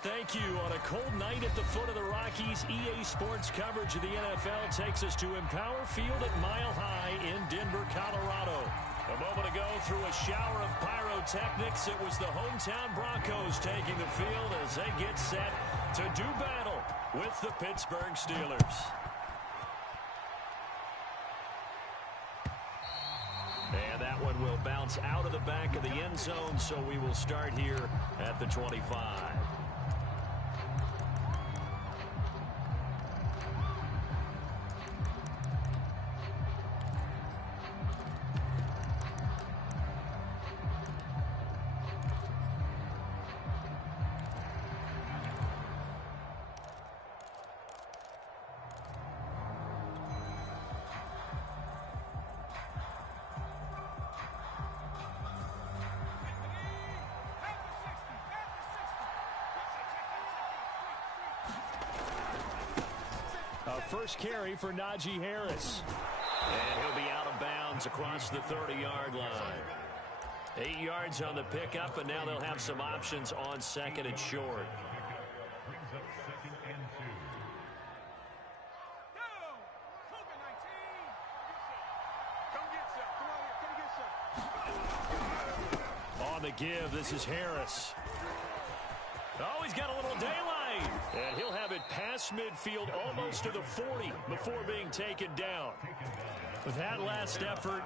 Thank you. On a cold night at the foot of the Rockies, EA Sports coverage of the NFL takes us to Empower Field at Mile High in Denver, Colorado. A moment ago, through a shower of pyrotechnics, it was the hometown Broncos taking the field as they get set to do battle with the Pittsburgh Steelers. And that one will bounce out of the back of the end zone, so we will start here at the 25. First carry for Najee Harris. And he'll be out of bounds across the 30-yard line. 8 yards on the pickup, and now they'll have some options on second and short. On the give, this is Harris. Oh, he's got a little daylight. And he'll have it past midfield almost to the 40 before being taken down. With that last effort,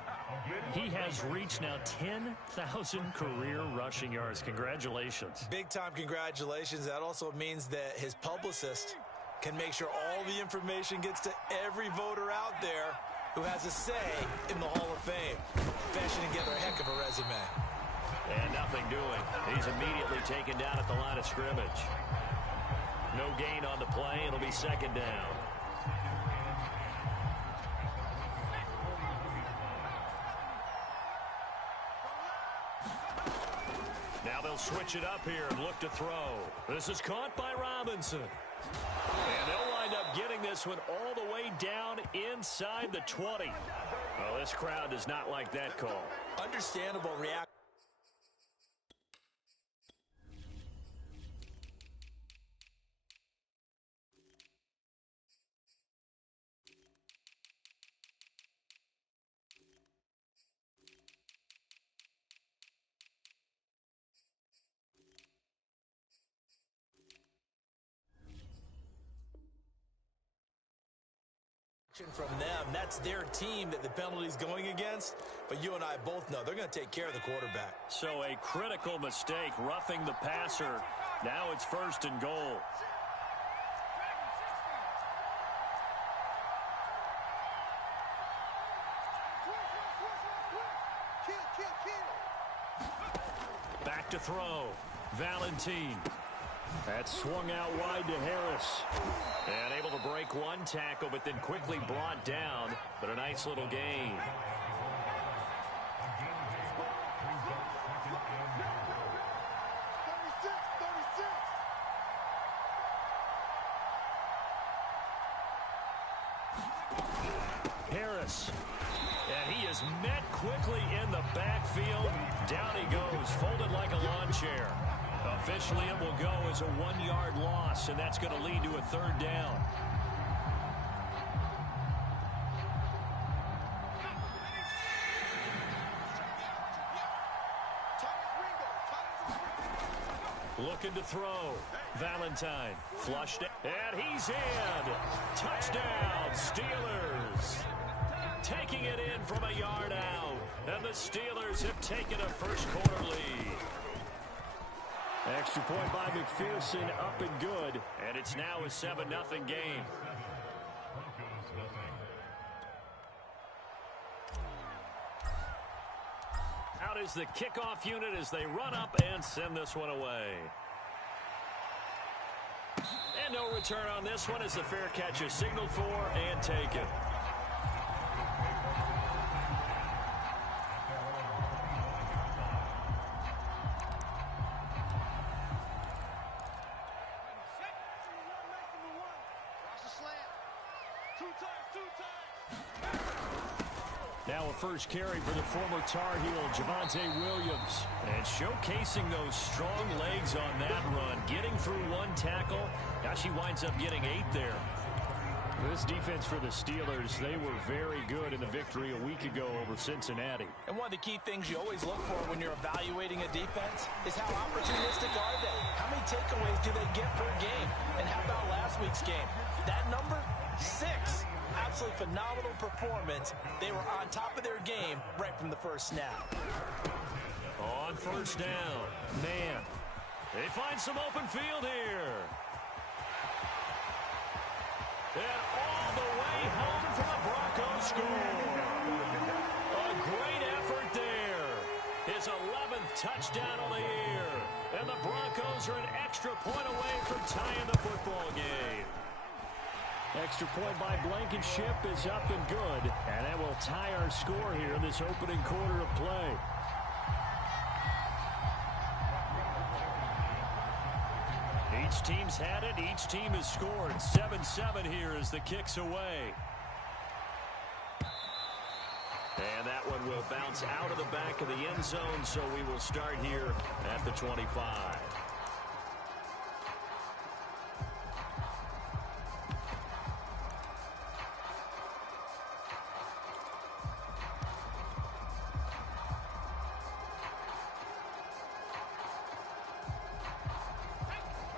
he has reached now 10,000 career rushing yards. Congratulations. Big-time congratulations. That also means that his publicist can make sure all the information gets to every voter out there who has a say in the Hall of Fame. Fashioning together a heck of a resume. And nothing doing. He's immediately taken down at the line of scrimmage. No gain on the play. It'll be second down. Now they'll switch it up here and look to throw. This is caught by Robinson. And they'll wind up getting this one all the way down inside the 20. Well, this crowd does not like that call. Understandable reaction. From them, that's their team that the penalty's going against, but you and I both know they're going to take care of the quarterback. So a critical mistake, roughing the passer. Now it's first and goal. Back to throw. Valentine. That swung out wide to Harris. And able to break one tackle, but then quickly brought down. But a nice little gain. Harris. And he is met quickly in the backfield. Down he goes, folded like a lawn chair. Officially, it will go as a 1-yard loss, and that's going to lead to a third down. Looking to throw. Valentine flushed it, and he's in. Touchdown, Steelers. Taking it in from a yard out, and the Steelers have taken a first-quarter lead. Extra point by McPherson, up and good. And it's now a 7-0 game. Out is the kickoff unit as they run up and send this one away. And no return on this one as the fair catch is signaled for and taken. Now a first carry for the former Tar Heel, Javonte Williams. And showcasing those strong legs on that run. Getting through one tackle. Now she winds up getting 8 there. This defense for the Steelers, they were very good in the victory a week ago over Cincinnati. And one of the key things you always look for when you're evaluating a defense is how opportunistic are they? How many takeaways do they get per game? And how about last week's game? That number? 6. Absolutely phenomenal performance. They were on top of their game right from the first snap. On first down, man. They find some open field here. And all the way home for the Broncos score. A great effort there. His 11th touchdown of the year. And the Broncos are an extra point away from tying the football game. Extra point by Blankenship is up and good. And that will tie our score here in this opening quarter of play. Each team's had it. Each team has scored. 7-7 here as the kick's away. And that one will bounce out of the back of the end zone, so we will start here at the 25.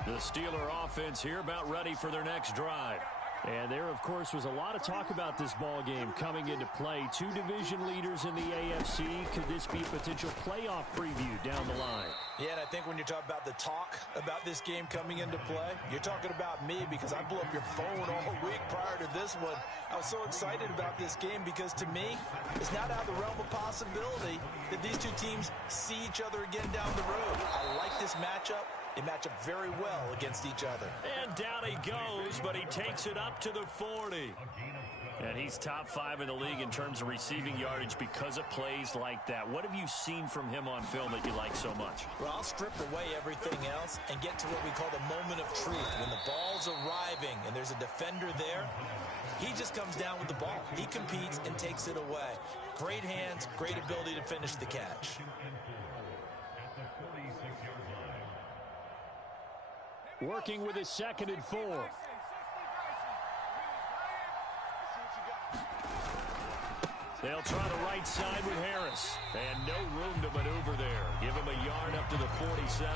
The Steeler offense here about ready for their next drive. And there, of course, was a lot of talk about this ball game coming into play. 2 division leaders in the AFC. Could this be a potential playoff preview down the line? Yeah, and I think when you're talking about the talk about this game coming into play, you're talking about me because I blew up your phone all week prior to this one. I was so excited about this game because, to me, it's not out of the realm of possibility that these two teams see each other again down the road. I like this matchup. They match up very well against each other. And down he goes, but he takes it up to the 40. And he's top 5 in the league in terms of receiving yardage because of plays like that. What have you seen from him on film that you like so much? Well, I'll strip away everything else and get to what we call the moment of truth. When the ball's arriving and there's a defender there, he just comes down with the ball. He competes and takes it away. Great hands, great ability to finish the catch. Working with his 2nd and 4. They'll try the right side with Harris. And no room to maneuver there. Give him a yard up to the 47.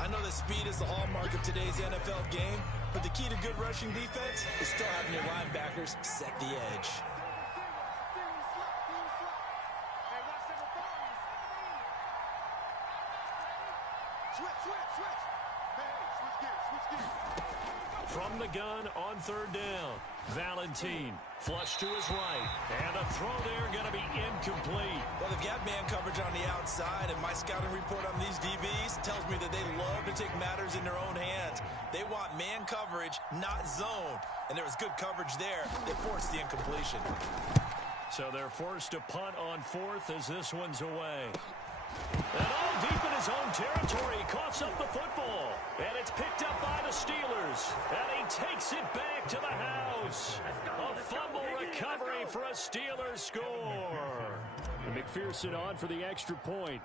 I know that speed is the hallmark of today's NFL game, but the key to good rushing defense is still having your linebackers set the edge. From the gun on 3rd down, Valentine flush to his right, and a throw there going to be incomplete. Well, they've got man coverage on the outside, and my scouting report on these DBs tells me that they love to take matters in their own hands. They want man coverage, not zone, and there was good coverage there that forced the incompletion. So they're forced to punt on 4th as this one's away. And all deep in his own territory, he coughs up the football. And it's picked up by the Steelers. And he takes it back to the house. A fumble recovery for a Steelers score. And McPherson on for the extra point.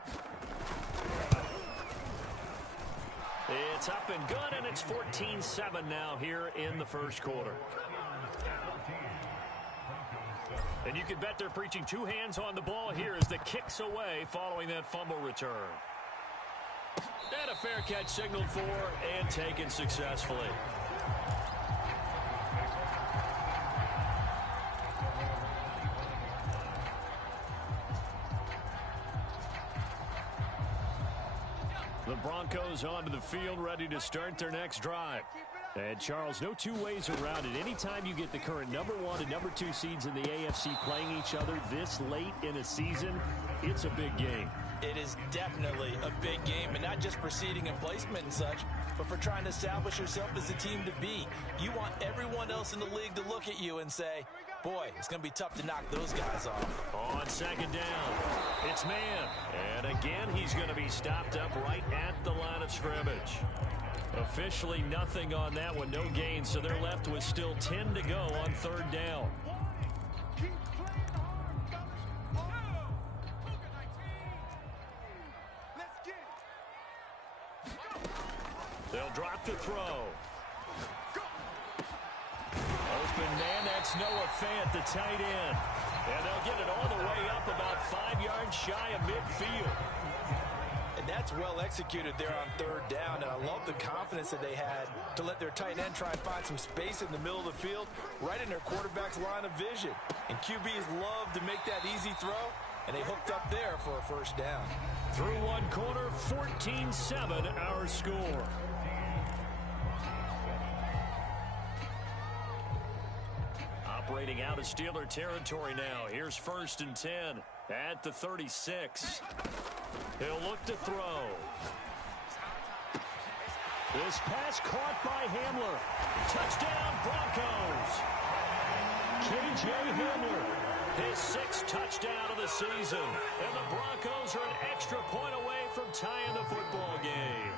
It's up and good, and it's 14-7 now here in the first quarter. And you can bet they're preaching 2 hands on the ball here as the kick's away following that fumble return. And a fair catch signaled for and taken successfully. The Broncos onto the field ready to start their next drive. And, Charles, no 2 ways around it. Anytime you get the current number 1 and number 2 seeds in the AFC playing each other this late in a season, it's a big game. It is definitely a big game, and not just for seeding and placement and such, but for trying to establish yourself as a team to beat. You want everyone else in the league to look at you and say, boy, it's going to be tough to knock those guys off. On 2nd down, it's man. And again, he's going to be stopped up right at the line of scrimmage. Officially nothing on that one, no gain, so they're left with still 10 to go on 3rd down. He'll drop to throw. Open man, that's Noah Fant, the tight end. And they'll get it all the way up about 5 yards shy of midfield. And that's well executed there on third down. And I love the confidence that they had to let their tight end try and find some space in the middle of the field, right in their quarterback's line of vision. And QBs love to make that easy throw, and they hooked up there for a first down. Through one quarter, 14-7 our score. Operating out of Steeler territory now. Here's 1st and 10 at the 36. He'll look to throw. This pass caught by Hamler. Touchdown, Broncos. K.J. Hamler, his 6th touchdown of the season. And the Broncos are an extra point away from tying the football game.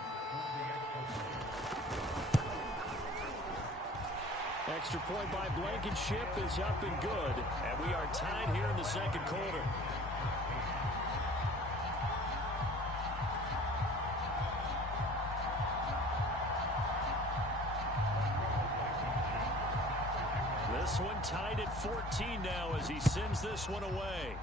Extra point by Blankenship is up and good. And we are tied here in the second quarter. This one tied at 14 now as he sends this one away.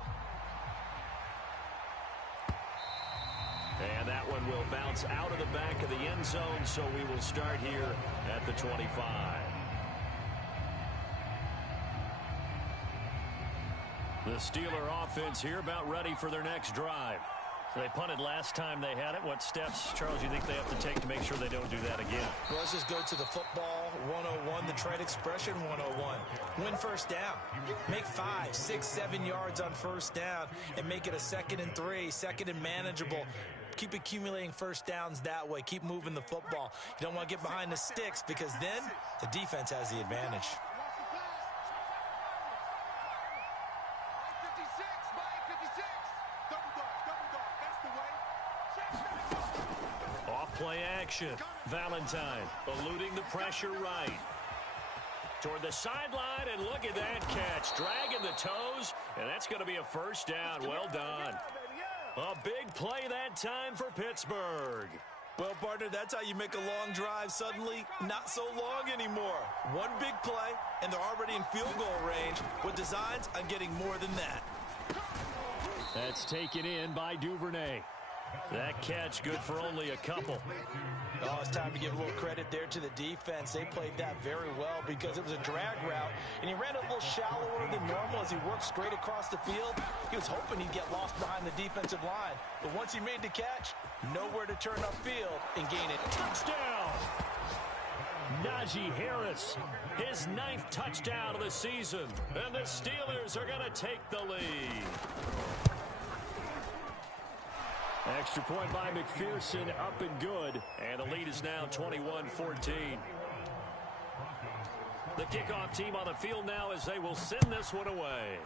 And that one will bounce out of the back of the end zone, so we will start here at the 25. The Steeler offense here about ready for their next drive. They punted last time they had it. What steps, Charles, do you think they have to take to make sure they don't do that again? Well, let's just go to the football 101, the trade expression 101. Win first down. Make 5, 6, 7 yards on first down and make it a 2nd and 3, 2nd and manageable. Keep accumulating first downs that way. Keep moving the football. You don't want to get behind the sticks because then the defense has the advantage. Play action. Valentine eluding the pressure right. Toward the sideline, and look at that catch. Dragging the toes, and that's going to be a first down. Well done. A big play that time for Pittsburgh. Well, partner, that's how you make a long drive suddenly not so long anymore. One big play, and they're already in field goal range with designs on getting more than that. That's taken in by Duvernay. That catch good for only a couple. Oh, it's time to give a little credit there to the defense. They played that very well because it was a drag route, and he ran a little shallower than normal as he worked straight across the field. He was hoping he'd get lost behind the defensive line, but once he made the catch, nowhere to turn upfield and gain it. Touchdown! Najee Harris, his 9th touchdown of the season, and the Steelers are going to take the lead. Extra point by McPherson, up and good. And the lead is now 21-14. The kickoff team on the field now as they will send this one away.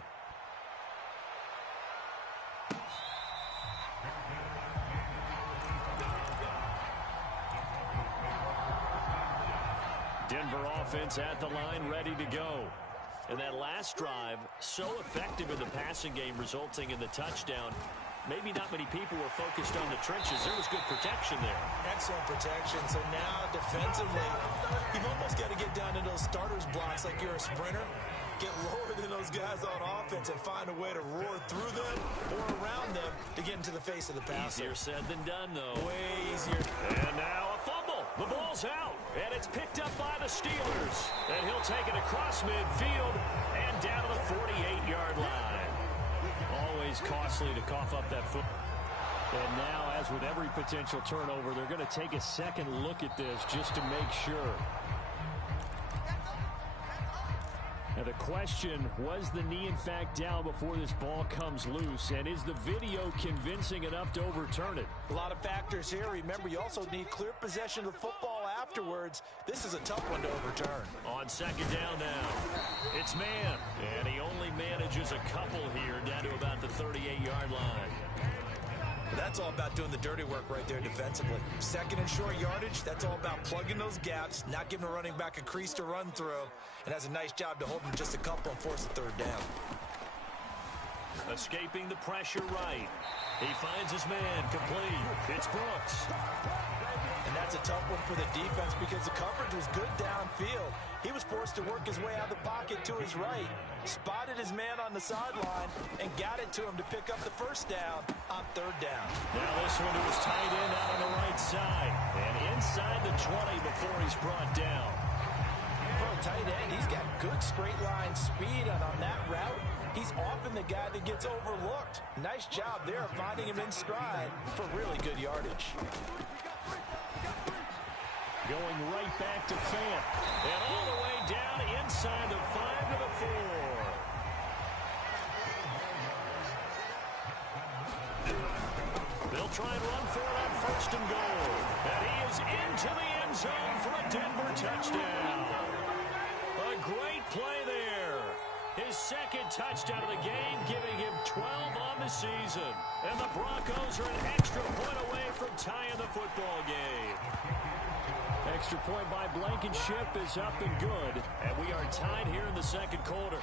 Denver offense at the line, ready to go. And that last drive, so effective in the passing game, resulting in the touchdown. Maybe not many people were focused on the trenches. There was good protection there. Excellent protection. So now defensively, you've almost got to get down to those starters blocks like you're a sprinter. Get lower than those guys on offense and find a way to roar through them or around them to get into the face of the passer. Easier said than done, though. Way easier. And now a fumble. The ball's out. And it's picked up by the Steelers. And he'll take it across midfield and down to the 48-yard line. Always costly to cough up that foot. And now, as with every potential turnover, they're going to take a second look at this just to make sure. Now the question, was the knee in fact down before this ball comes loose? And is the video convincing enough to overturn it? A lot of factors here. Remember, you also need clear possession of the football afterwards. This is a tough one to overturn. On second down now, it's man. And he only manages a couple here down to about the 38-yard line. That's all about doing the dirty work right there defensively. Second and short yardage, that's all about plugging those gaps, not giving a running back a crease to run through, and has a nice job to hold him just a couple and force a third down. Escaping the pressure right. He finds his man complete. It's Brooks. And And that's a tough one for the defense because the coverage was good downfield. He was forced to work his way out of the pocket to his right, spotted his man on the sideline, and got it to him to pick up the first down on third down. Now this one to his tight end out on the right side. And inside the 20 before he's brought down. For a tight end, he's got good straight line speed, and on that route, he's often the guy that gets overlooked. Nice job there finding him in stride for really good yardage. Going right back to Fant. And all the way down inside the 5 to the 4. They'll try and run for it on first and goal. And he is into the end zone for a Denver touchdown. A great play there. His second touchdown of the game, giving him 12 on the season. And the Broncos are an extra point away from tying the football game. Extra point by Blankenship is up and good. And we are tied here in the second quarter.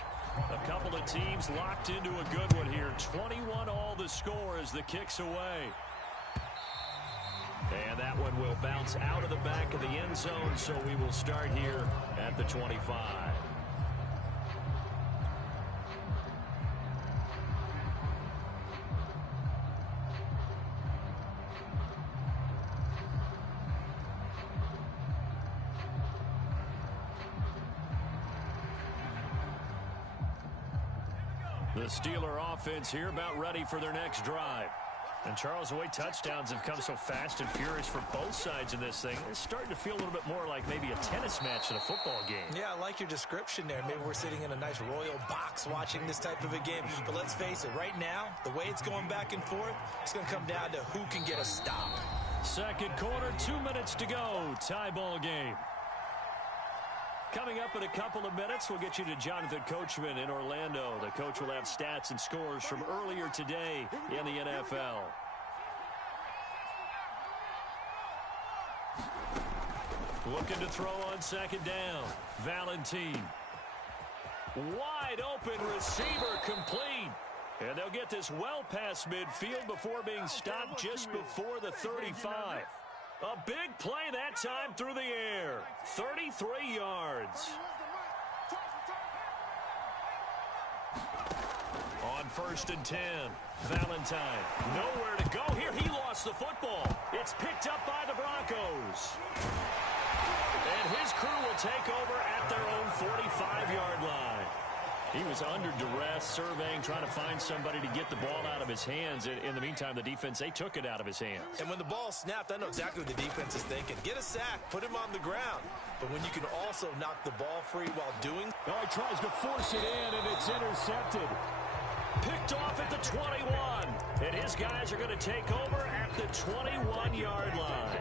A couple of teams locked into a good one here. 21 all the score as the kick's away. And that one will bounce out of the back of the end zone, so we will start here at the 25. The Steeler offense here about ready for their next drive. And Charles, the way touchdowns have come so fast and furious for both sides in this thing, it's starting to feel a little bit more like maybe a tennis match than a football game. Yeah, I like your description there. Maybe we're sitting in a nice royal box watching this type of a game. But let's face it, right now, the way it's going back and forth, it's going to come down to who can get a stop. Second quarter, 2 minutes to go. Tie ball game. Coming up in a couple of minutes, we'll get you to Jonathan Coachman in Orlando. The coach will have stats and scores from earlier today in the NFL. Looking to throw on second down. Valentine. Wide open receiver complete. And they'll get this well past midfield before being stopped just before the 35. A big play that time through the air. 33 yards. On first and 10, Valentine. Nowhere to go here. He lost the football. It's picked up by the Broncos. And his crew will take over at their own 45-yard line. He was under duress, surveying, trying to find somebody to get the ball out of his hands. In the meantime, the defense, they took it out of his hands. And when the ball snapped, I know exactly what the defense is thinking. Get a sack, put him on the ground. But when you can also knock the ball free while doing... Oh, he tries to force it in, and it's intercepted. Picked off at the 21. And his guys are going to take over at the 21-yard line.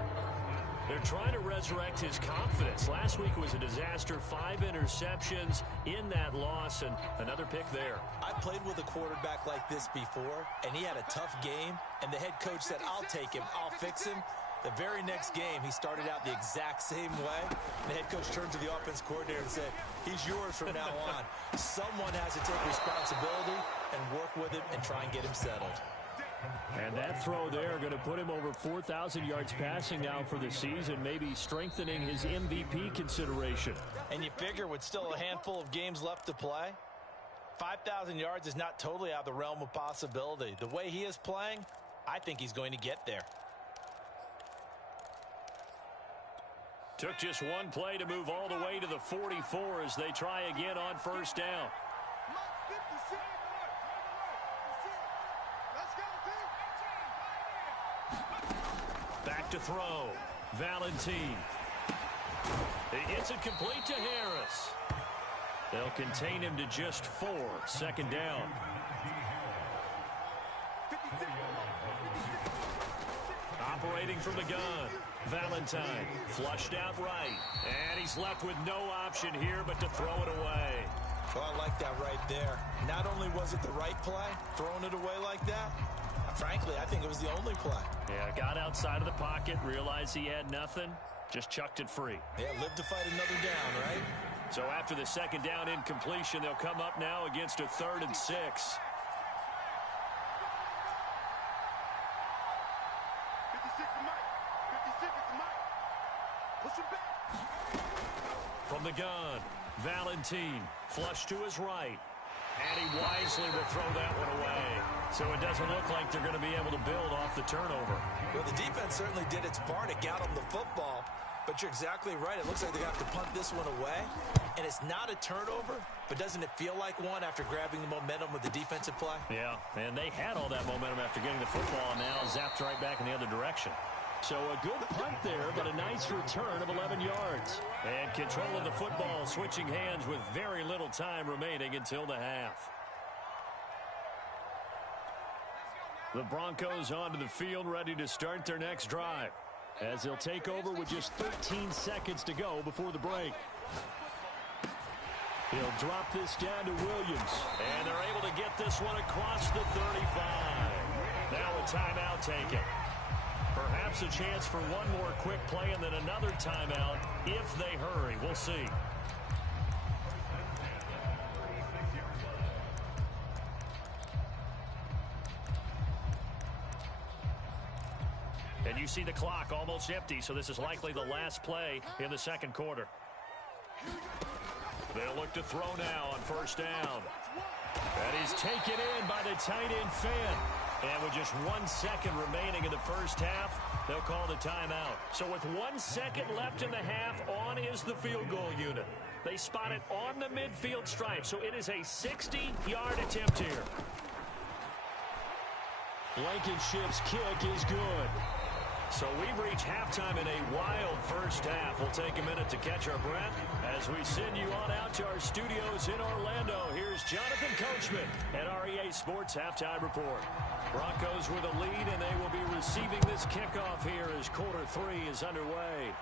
They're trying to resurrect his confidence. Last week was a disaster. 5 interceptions in that loss, and another pick there. I played with a quarterback like this before, and he had a tough game, and the head coach said, I'll take him, I'll fix him. The very next game, he started out the exact same way. The head coach turned to the offense coordinator and said, he's yours from now on. Someone has to take responsibility and work with him and try and get him settled. And that throw there going to put him over 4,000 yards passing now for the season, maybe strengthening his MVP consideration. And you figure with still a handful of games left to play, 5,000 yards is not totally out of the realm of possibility. The way he is playing, I think he's going to get there. Took just one play to move all the way to the 44 as they try again on first down. Back to throw. Valentine. It's incomplete to Harris. They'll contain him to just 4. Second down. Operating from the gun. Valentine flushed out right. And he's left with no option here but to throw it away. Well, I like that right there. Not only was it the right play, throwing it away like that, frankly, I think it was the only play. Yeah, got outside of the pocket, realized he had nothing, just chucked it free. Yeah, live to fight another down, right? So after the second down incompletion, they'll come up now against a 3rd and 6. the gun. Valentin, flush to his right. And he wisely will throw that one away. So it doesn't look like they're going to be able to build off the turnover. Well, the defense certainly did its part to get them the football. But you're exactly right. It looks like they have to punt this one away. And it's not a turnover, but doesn't it feel like one after grabbing the momentum with the defensive play? Yeah, and they had all that momentum after getting the football, and now zapped right back in the other direction. So a good punt there, but a nice return of 11 yards. And control of the football, switching hands with very little time remaining until the half. The Broncos onto the field, ready to start their next drive, as they'll take over with just 13 seconds to go before the break. He'll drop this down to Williams, and they're able to get this one across the 35. Now a timeout taken. Perhaps a chance for one more quick play and then another timeout if they hurry. We'll see. And you see the clock almost empty, so this is likely the last play in the second quarter. They'll look to throw now on first down. That is taken in by the tight end Finn. And with just 1 second remaining in the first half, they'll call the timeout. So with 1 second left in the half, on is the field goal unit. They spot it on the midfield stripe, so it is a 60-yard attempt here. Blankenship's kick is good. So we've reached halftime in a wild first half. We'll take a minute to catch our breath as we send you on out to our studios in Orlando. Here's Jonathan Coachman at our EA Sports Halftime Report. Broncos with a lead, and they will be receiving this kickoff here as quarter 3 is underway.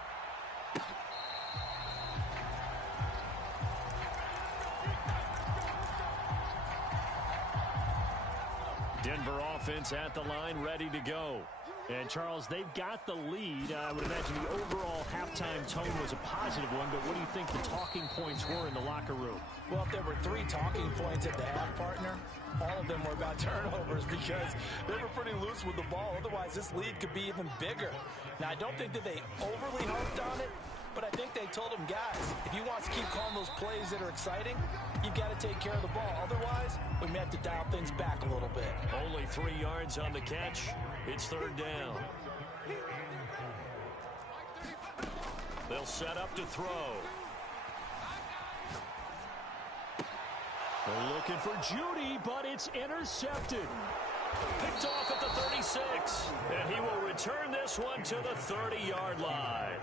Denver offense at the line, ready to go. And, Charles, they've got the lead. I would imagine the overall halftime tone was a positive one, but what do you think the talking points were in the locker room? Well, if there were 3 talking points at the half, partner, all of them were about turnovers because they were pretty loose with the ball. Otherwise, this lead could be even bigger. Now, I don't think that they overly harped on it, but I think they told them, guys, if you want to keep calling those plays that are exciting, you've got to take care of the ball. Otherwise, we may have to dial things back a little bit. Only 3 yards on the catch. It's third down. They'll set up to throw. They're looking for Judy, but it's intercepted. Picked off at the 36. And he will return this one to the 30-yard line.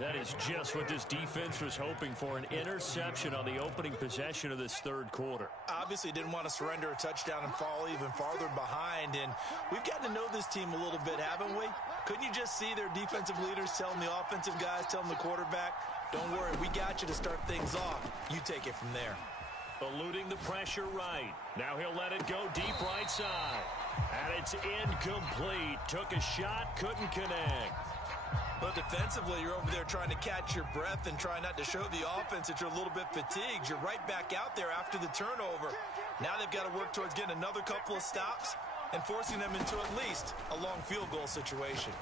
That is just what this defense was hoping for, an interception on the opening possession of this third quarter. Obviously didn't want to surrender a touchdown and fall even farther behind, and we've gotten to know this team a little bit, haven't we? Couldn't you just see their defensive leaders telling the offensive guys, telling the quarterback, don't worry, we got you to start things off. You take it from there. Eluding the pressure right. Now he'll let it go deep right side. And it's incomplete. Took a shot, couldn't connect. But defensively, you're over there trying to catch your breath and try not to show the offense that you're a little bit fatigued. You're right back out there after the turnover. Now they've got to work towards getting another couple of stops and forcing them into at least a long field goal situation.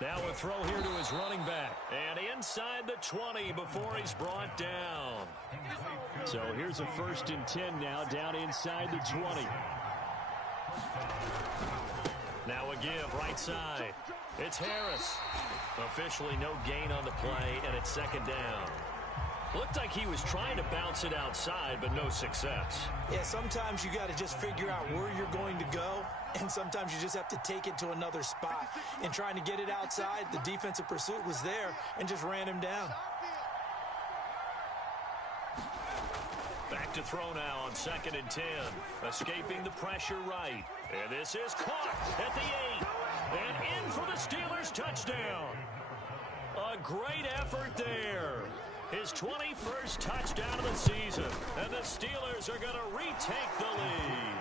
Now a throw here to his running back. And inside the 20 before he's brought down. So here's a 1st and 10 now, down inside the 20. Now a give right side. It's Harris. Officially no gain on the play, and it's second down. Looked like he was trying to bounce it outside, but no success. Yeah, sometimes you got to just figure out where you're going to go, and sometimes you just have to take it to another spot. In trying to get it outside, the defensive pursuit was there and just ran him down. Back to throw now on 2nd and 10. Escaping the pressure right. And this is caught at the 8. And in for the Steelers' touchdown. A great effort there. His 21st touchdown of the season. And the Steelers are going to retake the lead.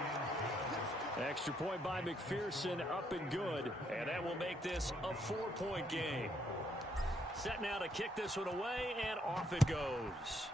Extra point by McPherson, up and good. And that will make this a 4-point game. Set now to kick this one away, and off it goes.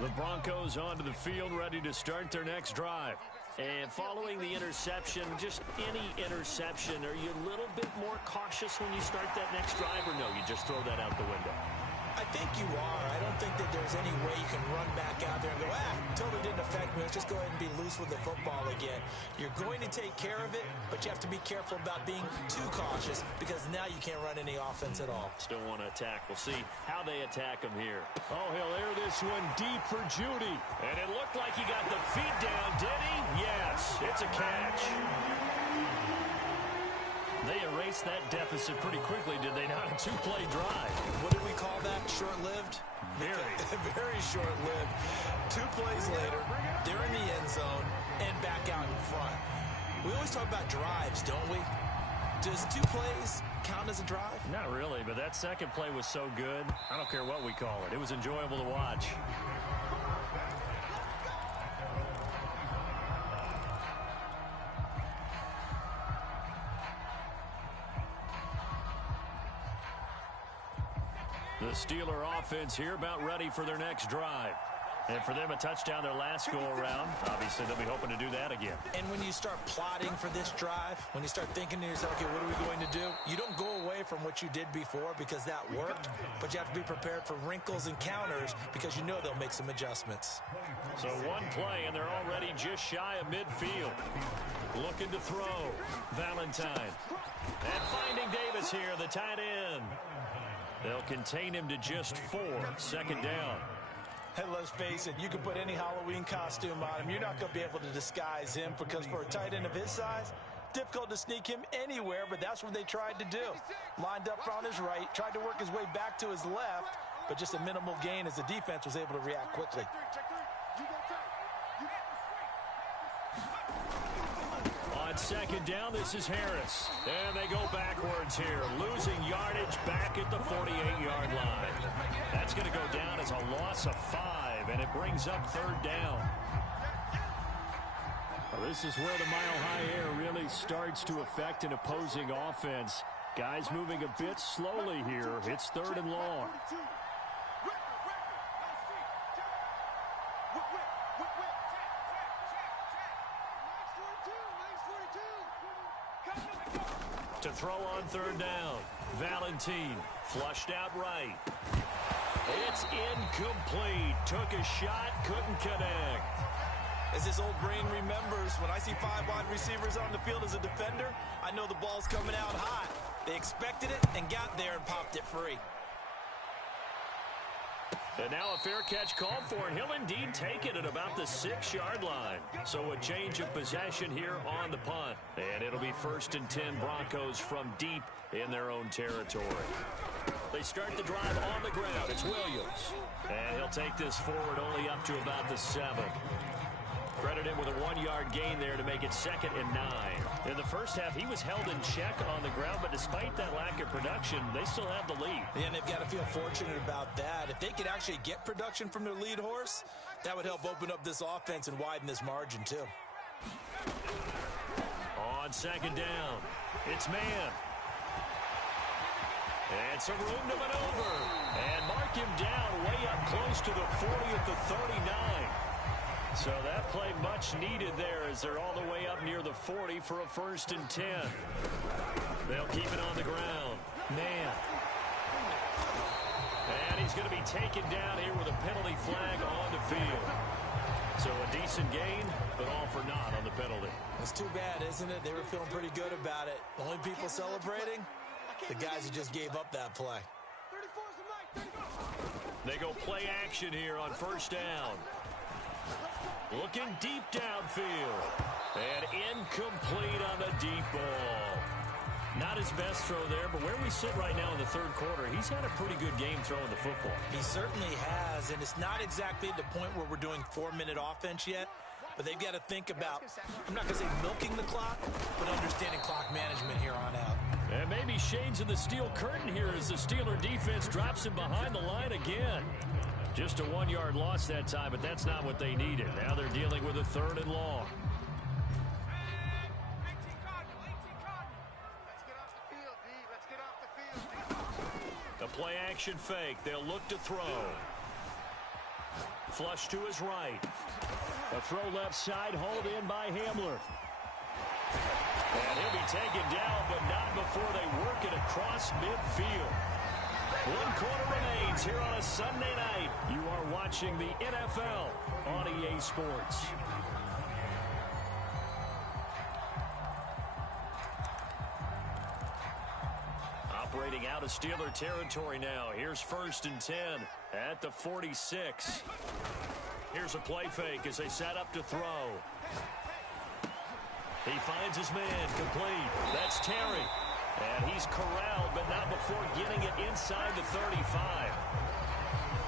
The Broncos onto the field, ready to start their next drive. And following the interception, just any interception, are you a little bit more cautious when you start that next drive, or no, you just throw that out the window? I think you are. I don't think that there's any way you can run back out there and go, totally didn't affect me. Let's just go ahead and be loose with the football again. You're going to take care of it, but you have to be careful about being too cautious because now you can't run any offense at all. Still want to attack. We'll see how they attack him here. Oh, he'll air this one deep for Judy. And it looked like he got the feet down, did he? Yes, it's a catch. They erased that deficit pretty quickly, did they not? A two-play drive. What did we call that? Short-lived? Very. Very short-lived. 2 plays later, they're in the end zone and back out in front. We always talk about drives, don't we? Does 2 plays count as a drive? Not really, but that second play was so good. I don't care what we call it. It was enjoyable to watch. The Steeler offense here about ready for their next drive. And for them, a touchdown their last go-around. Obviously, they'll be hoping to do that again. And when you start plotting for this drive, when you start thinking to yourself, okay, what are we going to do? You don't go away from what you did before because that worked, but you have to be prepared for wrinkles and counters because you know they'll make some adjustments. So one play, and they're already just shy of midfield. Looking to throw. Valentine. And finding Davis here, the tight end. They'll contain him to just 4. Second down. And let's face it, you can put any Halloween costume on him. You're not going to be able to disguise him because for a tight end of his size, difficult to sneak him anywhere, but that's what they tried to do. Lined up on his right, tried to work his way back to his left, but just a minimal gain as the defense was able to react quickly. On second down, this is Harris. And they go backwards here, losing yardage back at the 48-yard line. That's going to go down as a loss of 5, and it brings up third down. Well, this is where the mile-high air really starts to affect an opposing offense. Guys moving a bit slowly here. It's third and long. To throw on third down. Valentine flushed out right. It's incomplete. Took a shot, couldn't connect. As this old brain remembers, when I see 5 wide receivers on the field as a defender, I know the ball's coming out hot. They expected it and got there and popped it free. And now a fair catch called for, and he'll indeed take it at about the 6-yard line. So a change of possession here on the punt. And it'll be 1st and 10 Broncos from deep in their own territory. They start the drive on the ground. It's Williams. And he'll take this forward only up to about the 7. Credit him with a 1-yard gain there to make it 2nd and 9. In the first half, he was held in check on the ground, but despite that lack of production, they still have the lead. Yeah, and they've got to feel fortunate about that. If they could actually get production from their lead horse, that would help open up this offense and widen this margin, too. On second down, it's man. And some room to maneuver. And mark him down way up close to the 40 at the 39. So that play much needed there as they're all the way up near the 40 for a 1st and 10. They'll keep it on the ground. Man. And he's going to be taken down here with a penalty flag on the field. So a decent gain, but all for naught on the penalty. It's too bad, isn't it? They were feeling pretty good about it. The only people celebrating, the guys who just gave up that play. They go play action here on 1st down. Looking deep downfield. And incomplete on the deep ball. Not his best throw there, but where we sit right now in the 3rd quarter, he's had a pretty good game throwing the football. He certainly has, and it's not exactly at the point where we're doing 4-minute offense yet, but they've got to think about, I'm not going to say milking the clock, but understanding clock management here on out. And maybe shades of the steel curtain here as the Steeler defense drops him behind the line again. Just a 1-yard loss that time, but that's not what they needed. Now they're dealing with a 3rd and long. A play action fake. They'll look to throw. Flush to his right. A throw left side, hauled in by Hamler. And he'll be taken down, but not before they work it across midfield. 1 quarter remains here on a Sunday night. You are watching the NFL on EA Sports. Operating out of Steeler territory now. Here's 1st and 10 at the 46. Here's a play fake as they set up to throw. He finds his man, complete. That's Terry. And he's corralled, but not before getting it inside the 35.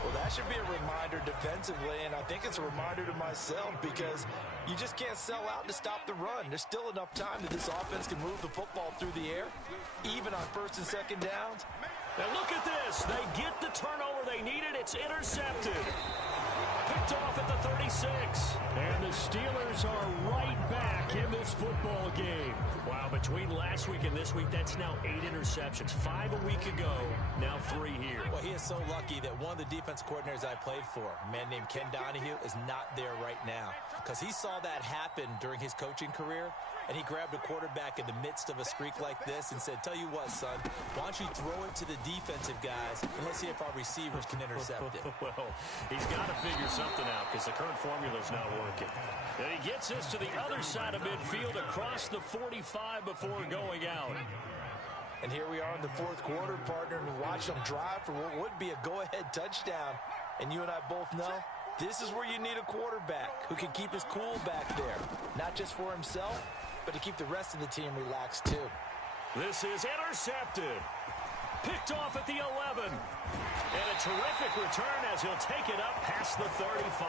Well, that should be a reminder defensively, and I think it's a reminder to myself because you just can't sell out to stop the run. There's still enough time that this offense can move the football through the air, even on 1st and 2nd downs. And look at this. They get the turnover they needed. It's intercepted. Picked off at the 36. And the Steelers are right back in this football game. Wow, between last week and this week, that's now 8 interceptions. 5 a week ago, now 3 here. Well, he is so lucky that one of the defense coordinators I played for, a man named Ken Donahue, is not there right now. Because he saw that happen during his coaching career, and he grabbed a quarterback in the midst of a streak like this and said, tell you what, son, why don't you throw it to the defensive guys, and let's see if our receivers can intercept it. Well, he's got to figure something out because the current formula's not working. And he gets us to the other side of midfield across the 45 before going out. And here we are in the 4th quarter, partner, and watch them drive for what would be a go-ahead touchdown. And you and I both know this is where you need a quarterback who can keep his cool back there, not just for himself, but to keep the rest of the team relaxed too. This is intercepted. Picked off at the 11. And a terrific return as he'll take it up past the 35.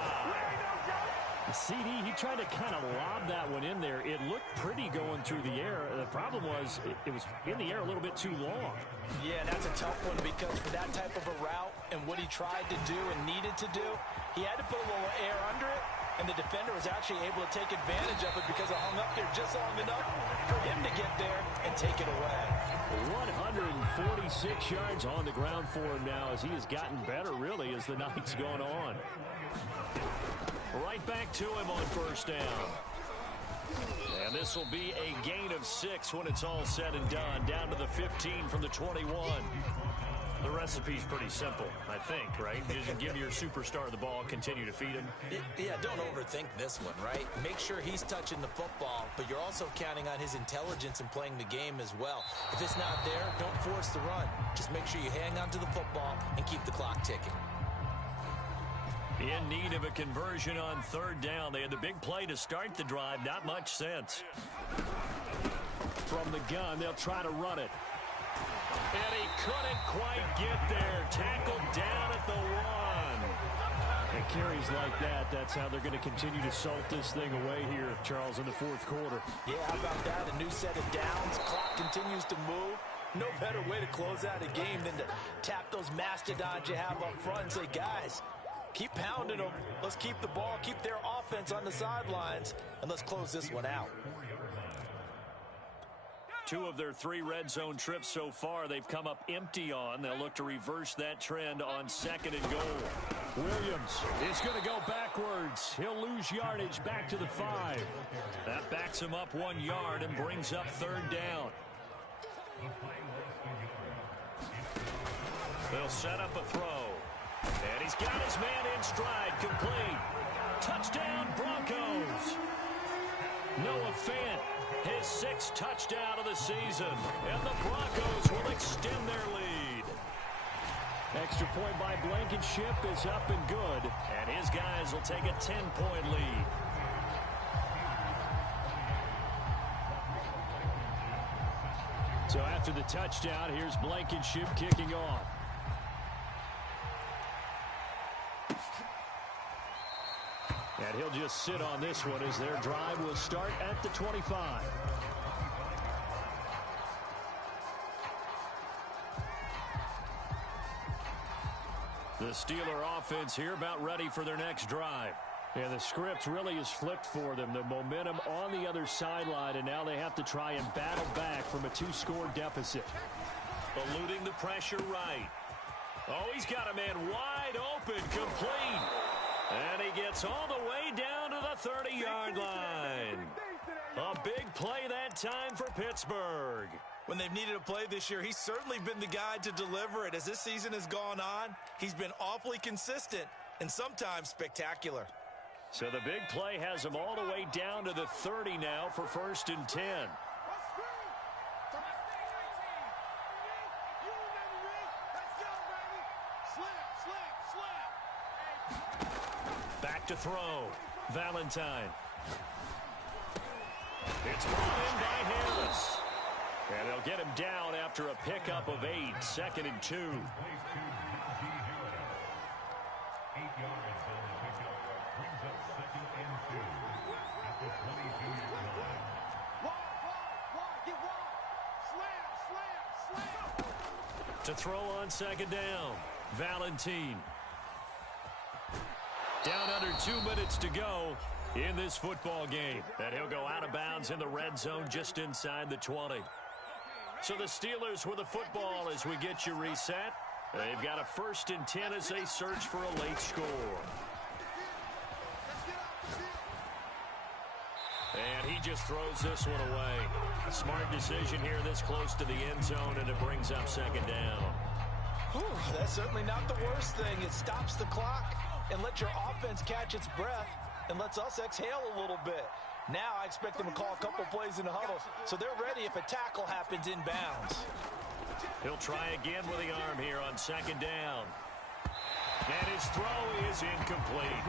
CD, he tried to kind of lob that one in there. It looked pretty going through the air. The problem was it was in the air a little bit too long. Yeah, that's a tough one because for that type of a route and what he tried to do and needed to do, he had to put a little air under it, and the defender was actually able to take advantage of it because it hung up there just long enough for him to get there and take it away. 146 yards on the ground for him now as he has gotten better, really, as the night's gone on. Right back to him on 1st down. And this will be a gain of 6 when it's all said and done. Down to the 15 from the 21. The recipe's pretty simple, I think, right? You just give your superstar the ball, continue to feed him. Yeah, don't overthink this one, right? Make sure he's touching the football, but you're also counting on his intelligence in playing the game as well. If it's not there, don't force the run. Just make sure you hang on to the football and keep the clock ticking. In need of a conversion on 3rd down. They had the big play to start the drive. Not much sense. From the gun, they'll try to run it. And he couldn't quite get there. Tackled down at the 1. And carries like that, that's how they're going to continue to salt this thing away here, Charles, in the 4th quarter. Yeah, how about that? A new set of downs. Clock continues to move. No better way to close out a game than to tap those mastodons you have up front and say, guys, keep pounding them. Let's keep the ball, keep their offense on the sidelines, and let's close this one out. 2 of their 3 red zone trips so far they've come up empty on. They'll look to reverse that trend on 2nd and goal. Williams is going to go backwards. He'll lose yardage back to the 5. That backs him up 1 yard and brings up 3rd down. They'll set up a throw. And he's got his man in stride, complete. Touchdown, Broncos. Noah Fant, his 6th touchdown of the season. And the Broncos will extend their lead. Extra point by Blankenship is up and good. And his guys will take a 10-point lead. So after the touchdown, here's Blankenship kicking off. And he'll just sit on this one as their drive will start at the 25. The Steeler offense here about ready for their next drive. And the script really is flipped for them. The momentum on the other sideline, and now they have to try and battle back from a 2-score deficit. Eluding the pressure right. Oh, he's got a man wide open, complete. he gets all the way down to the 30-yard line. A big play that time for Pittsburgh. When they've needed a play this year, he's certainly been the guy to deliver it. As this season has gone on, he's been awfully consistent and sometimes spectacular. So the big play has him all the way down to the 30 now for 1st and 10. Back to throw. Valentine. It's brought in by Harris. And they'll get him down after a pickup of 8. 2nd and 2. To throw on 2nd down. Valentine. Down under 2 minutes to go in this football game. And he'll go out of bounds in the red zone just inside the 20. So the Steelers with the football as we get you reset. They've got a 1st and 10 as they search for a late score. And he just throws this one away. A smart decision here this close to the end zone, and it brings up 2nd down. That's certainly not the worst thing. It stops the clock and lets your offense catch its breath and lets us exhale a little bit. Now I expect them to call a couple plays in the huddle, so they're ready if a tackle happens inbounds. He'll try again with the arm here on 2nd down. And his throw is incomplete.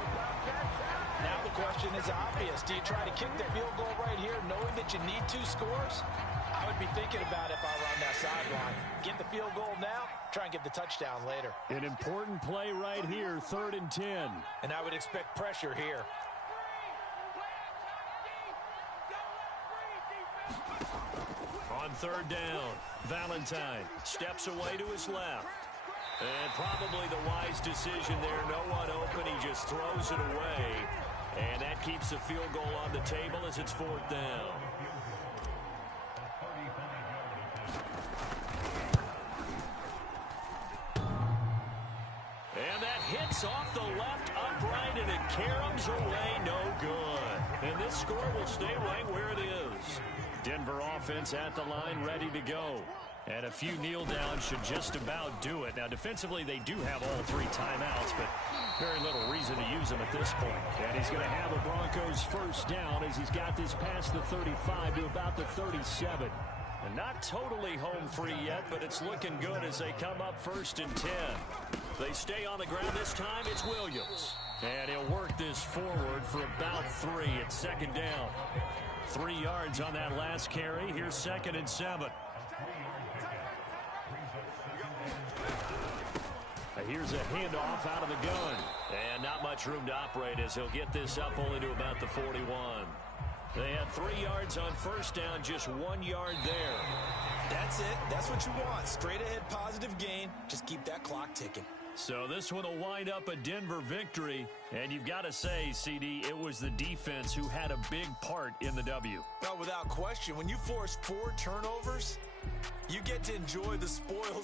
Now the question is obvious. Do you try to kick the field goal right here knowing that you need 2 scores? I would be thinking about it if I were on that sideline. Get the field goal now, try and get the touchdown later. An important play right here, 3rd and 10. And I would expect pressure here. On 3rd down, Valentine steps away to his left. And probably the wise decision there. No one open. He just throws it away. And that keeps the field goal on the table as it's 4th down. And that hits off the left upright, and it caroms away. No good. And this score will stay right where it is. Denver offense at the line, ready to go. And a few kneel downs should just about do it. Now, defensively, they do have all 3 timeouts, but very little reason to use them at this point. And he's going to have a Broncos 1st down as he's got this past the 35 to about the 37. And not totally home free yet, but it's looking good as they come up 1st and 10. They stay on the ground this time. It's Williams. And he'll work this forward for about 3. It's 2nd down. 3 yards on that last carry. Here's 2nd and 7. Here's a handoff out of the gun. And not much room to operate as he'll get this up only to about the 41. They had 3 yards on 1st down, just 1 yard there. That's it. That's what you want. Straight ahead positive gain. Just keep that clock ticking. So this one will wind up a Denver victory. And you've got to say, CD, it was the defense who had a big part in the W. Well, without question, when you force 4 turnovers, you get to enjoy the spoils of